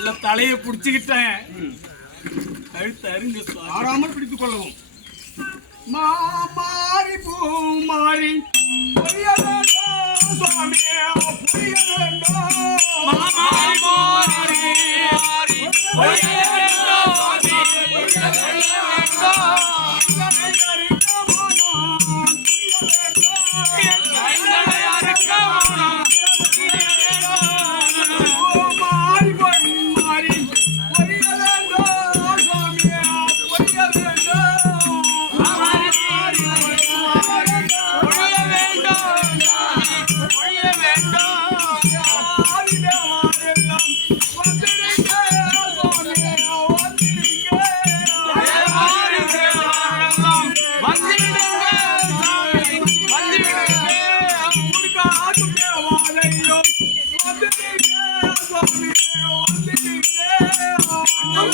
உள்ள தலையை புடிச்சுக்கிட்டேன். கழுத்து சுவாமி ஆறாமல் பிடித்துக் கொள்ளவும். சுவாமியே பொரிய வேண்டாம் மாமாரி மாறி பொய்ய வேண்டாம்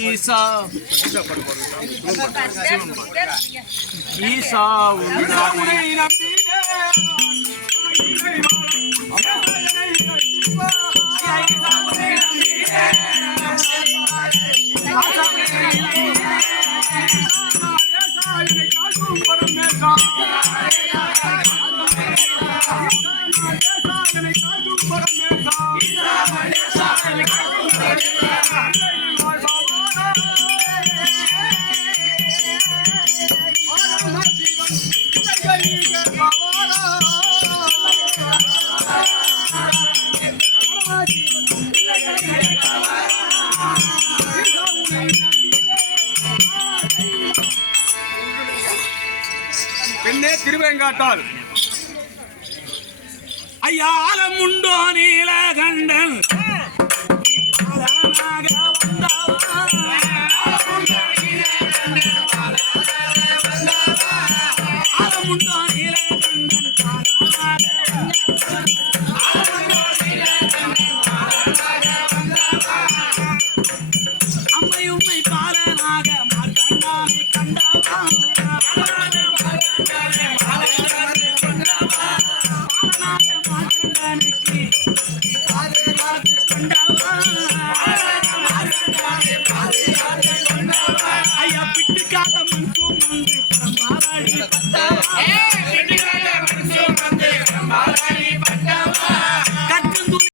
ஈசா ஈசா. உண்டானே பெண்ணே திருவேங்காட்டால். அயாலம் உண்டோ நீலகண்டன் அம்மையும்மை பாலனாக மார்க்கண்டாவை கண்டவா. பாராடி